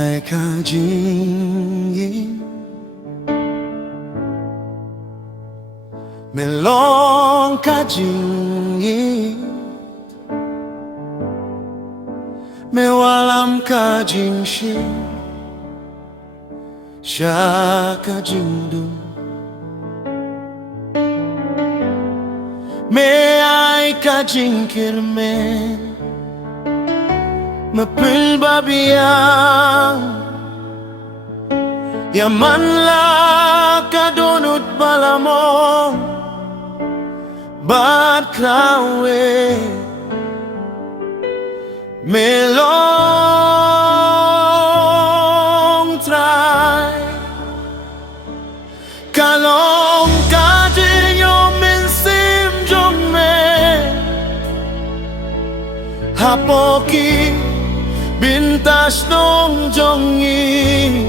ai ka jing yin me long ka jing yin me walam ka jing shi sha ka jing du me ai ka jing kirmen mapil babiyang yaman la kadunut balamo bad krawe melong try kalong kajing yo min sim jong me hapoki bintas nong jongi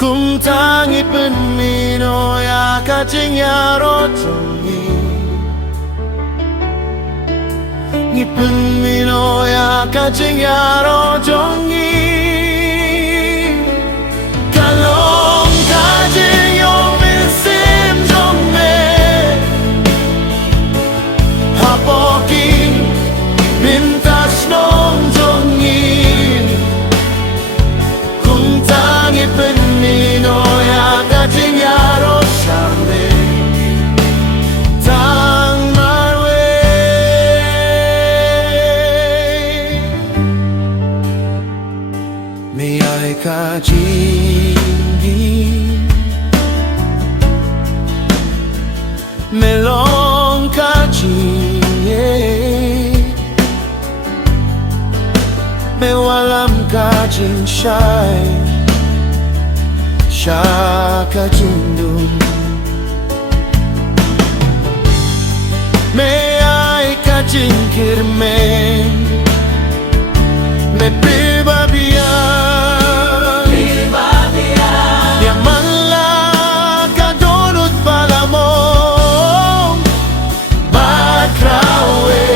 kum tangi penmino ya kacing yaro jongi ngi penmino ya kacing yaro jongi kalong kacing yo misim jongme hapoki bintas nong penmino ya kacing yaro shambe tang marwe me ai kajingi me long kajinge me walam kajing shai Shaka Jindum Me ai kajing kirmen Me pilbabia Yaman la kadunut palamong Bakrawe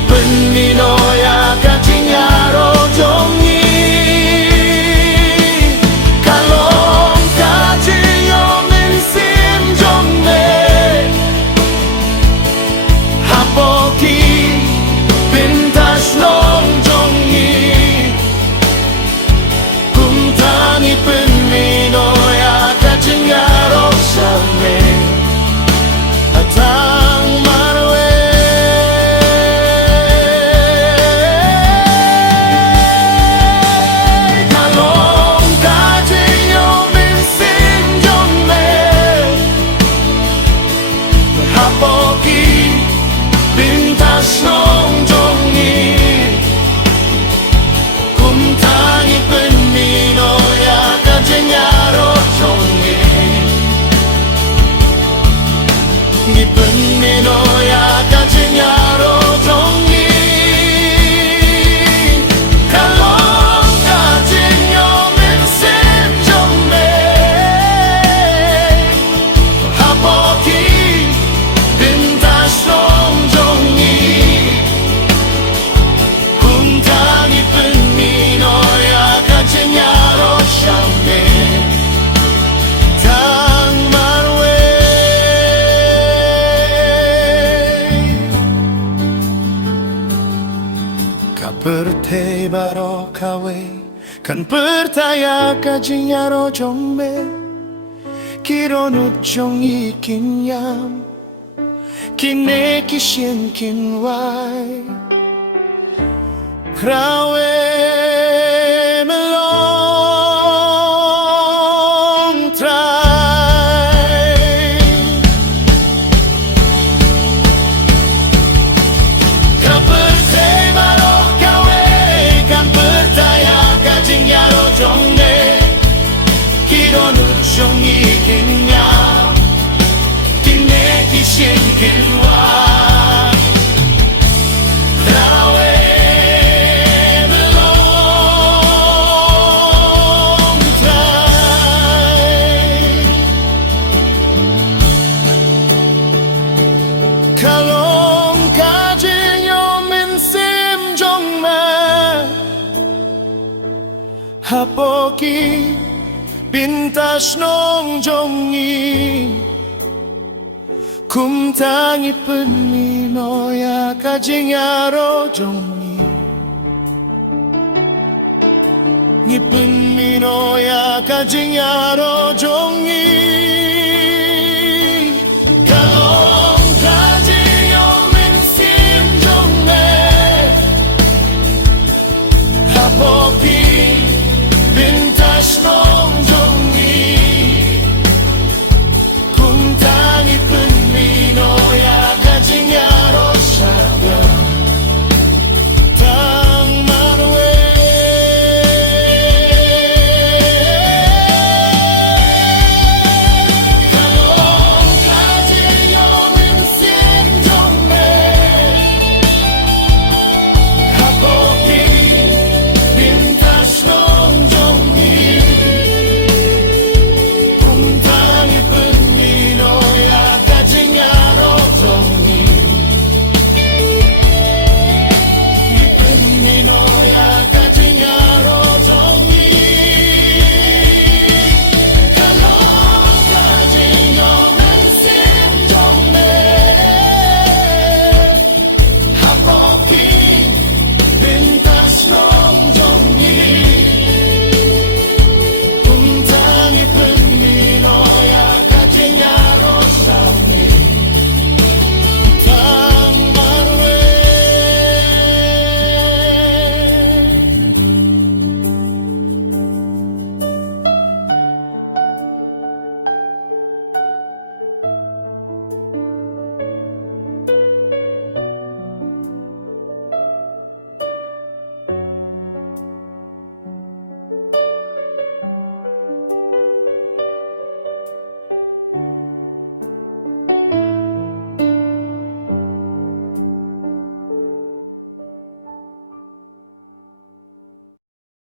Penmino ya kacing yaro jongi kalong kacing yo min sim jongme hapoki pintas long jongi kumtangi penmino ya kacing yaro shame atang marwe bintas nong jongi kumtangi penmino ya kacing yaro jongi ni penmino ya kacing yaro jongi kalong kacing yo min sim jongme hapoki bintas nong jongi kumtangi penmino ya kacing yaro shambe tang marwe ka pertei baro kawe kan pertaya kacing yaro jongme kironut jongi kinyam Kine kishin kinwai Krawe melong try Kaperte barok kawe kan Hapoki pintas nong jongi kumtangi penino ya kajinyaro jongi ngipin mino ya kajinyaro jongi kalong kajiyo mensim jonge hapoki pintas nong jongi